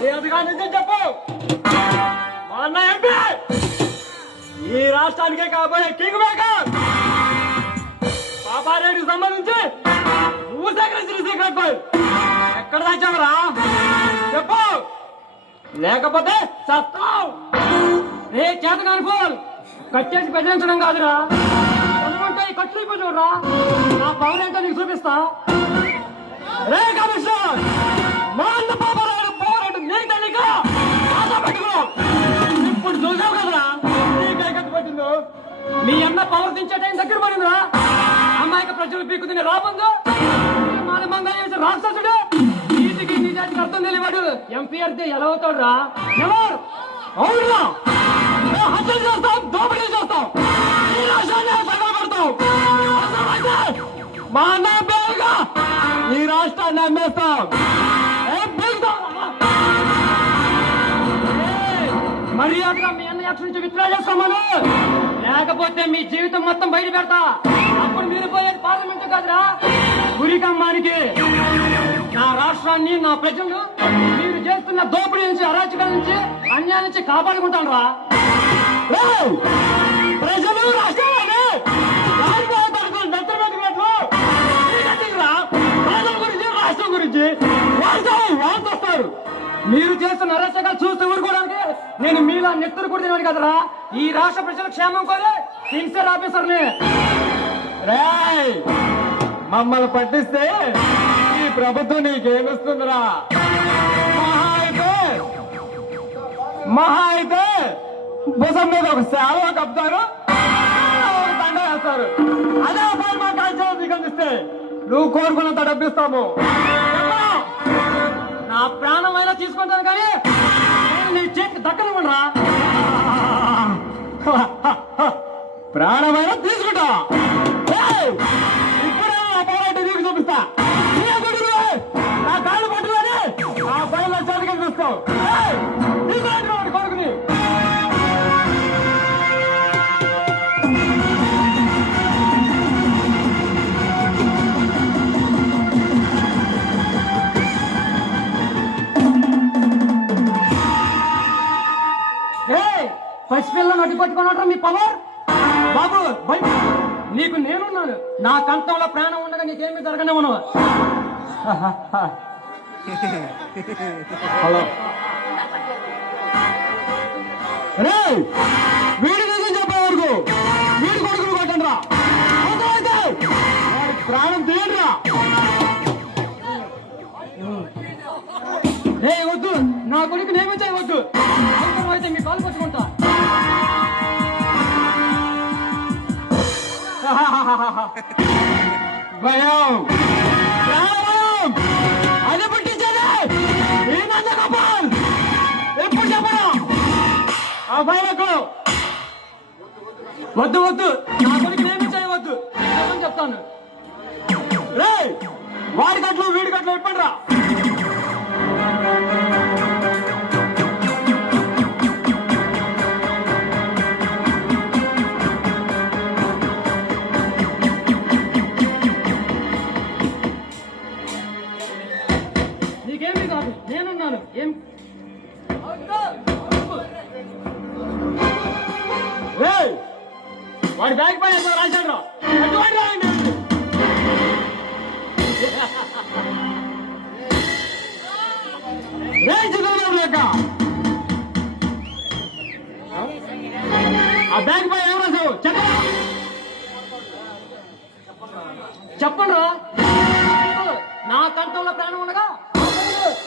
మర్యాదగా నిజం చెప్పు. మా అన్న ఎంపీ, ఈ రాష్ట్రానికే కాబోయే కింగ్ మేకర్ పాపారెడ్డికి సంబంధించి నువ్వు సేకరించిన సీక్రెట్ ఫైల్ ఎక్కడ దాచావరా చెప్పు, లేకపోతే చస్తావు. రే చేతకాని ఫోన్ కట్టేసి బెదిరించడం కాదురా, చదువుంటే ఖర్చు చూడరా, నా పవర్ ఏంటో నీకు చూపిస్తా. రే కమిషనర్, మా అన్న పాపారాయుడు పవర్ ఏంటో నీకు తెలియక పెట్టుకో. ఇప్పుడు చూసావు కదరా నీకే కట్టు పట్టిందో. మీ అన్న పవర్ దించే టైం దగ్గర పడిందిరా. అమ్మాయికి ప్రజలు పీక్కుతున్న రాబందు మాల మంగళ చేసే రాక్షసుడు నీతికి నిజానికి అర్థం తెలియవాడు ఎంపీ అర్థం ఎలా అవుతాడు రా. ఎవరు అవునా హత్యలు చేస్తాం, దోపిడీలు చేస్తాం, ఈ రాష్ట్రాన్ని తగలబెడతాం. మా అన్న పేరుగా ఈ రాష్ట్రాన్ని అమ్మేస్తాం. మర్యాదగా మీ అన్న యాక్షన్ నుంచి విత్డ్రా చేస్తామను, లేకపోతే మీ జీవితం మొత్తం బయట పెడతా. అప్పుడు మీరు పోయేది పార్లమెంట్ కాదురా, గురికమ్మానికి. నా రాష్ట్రాన్ని, నా ప్రజలు మీరు చేస్తున్న దోపిడీ నుంచి, అరాచకాల నుంచి, అన్యాయం నుంచి కాపాడుకుంటాను రా. ప్రజలు రాష్ట్రాన్ని ప్రజల గురించి, రాష్ట్రం గురించి వాళ్ళు వస్తారు. మీరు చేస్తున్న అరాచకాలు చూస్తూ ఊరుకోవడానికి నేను మీలా నెత్తురు కూడా తినవాడు కదరా. ఈ రాష్ట్ర ప్రజల క్షేమం కోరే సిన్సియర్ ఆఫీసర్ని. మమ్మల్ని పట్టిస్తే ఈ ప్రభుత్వం నీకేమిస్తుందిరా? మహా అయితే భుజం మీద ఒక సేవ కప్తారు, ఒక దండ వేస్తారు. అదే అబ్బాయి మా కాల్చేది దిగందిస్తే నువ్వు కోరుకున్నంత డబ్బిస్తాము. నా ప్రాణమైనా తీసుకుంటాను కానీ నీ చేతికి దక్కనివ్వరా. ప్రాణమైనా తీసుకుంటా. ఇప్పుడే నా పోరాటం నీకు చూపిస్తా. నా కాళ్ళు పట్టుకొని ఆ పైన చేతికి చూస్తావు. కొడుకుని పసిపిల్ల నటి పట్టుకున్నట్రా మీ పవర్. బాబు నీకు నేనున్నాను. నా కంఠంలో ప్రాణం ఉండగా నీకేమీ జరగనివ్వను. హలో రే, వీడి నిజం చెప్పే వరకు వీడి కొడుకులు కొట్టండి రా. ప్రాణం తీయండి రా. రే వద్దు, నా కొడుకు నేమే చేయవద్దు. అయితే మీ కాలు పట్టుకుంటా. భయం అది పుట్టించేది ఈ నందగోపాల్. ఎప్పుడు చెప్పడం ఆ భయకు వద్దు వద్దు, నా కొడుకు నేమే చేయవద్దు అని చెప్తాను. రే వాడి గట్లు వీడి గట్లు ఎప్పుడు రా. నీకేమీ కాదు, నేనున్నాను. ఏం వాడి బ్యాగ్ పైన రాశాడు రా. ఆ బ్యాగ్ పైన ఏం రాసావు చెప్పండి రా. నా కంఠంలో ప్రాణం ఉండగా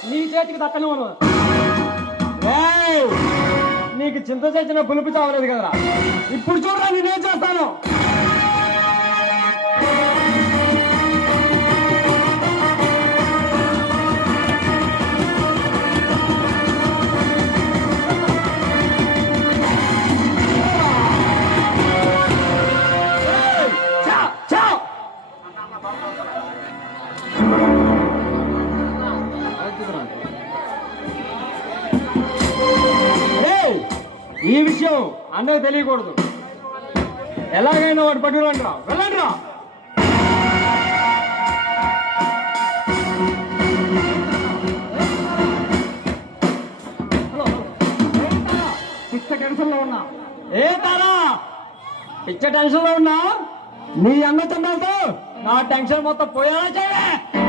నీ చేతికి దక్కనివ్వను. నీకు చింత చేసిన పులుపు చావలేదు కదరా. ఇప్పుడు చూడరా నేనేం చేస్తాను. ఈ విషయం అన్నది తెలియకూడదు. ఎలాగైనా వాడు పట్టుకురండి రా, వెళ్ళండి రా. టెన్షన్ లో ఉన్నా. ఏ తారా పిచ్చ టెన్షన్ లో ఉన్నా నీ అన్న చందాలతో నా టెన్షన్ మొత్తం పోయేలా చేయవే.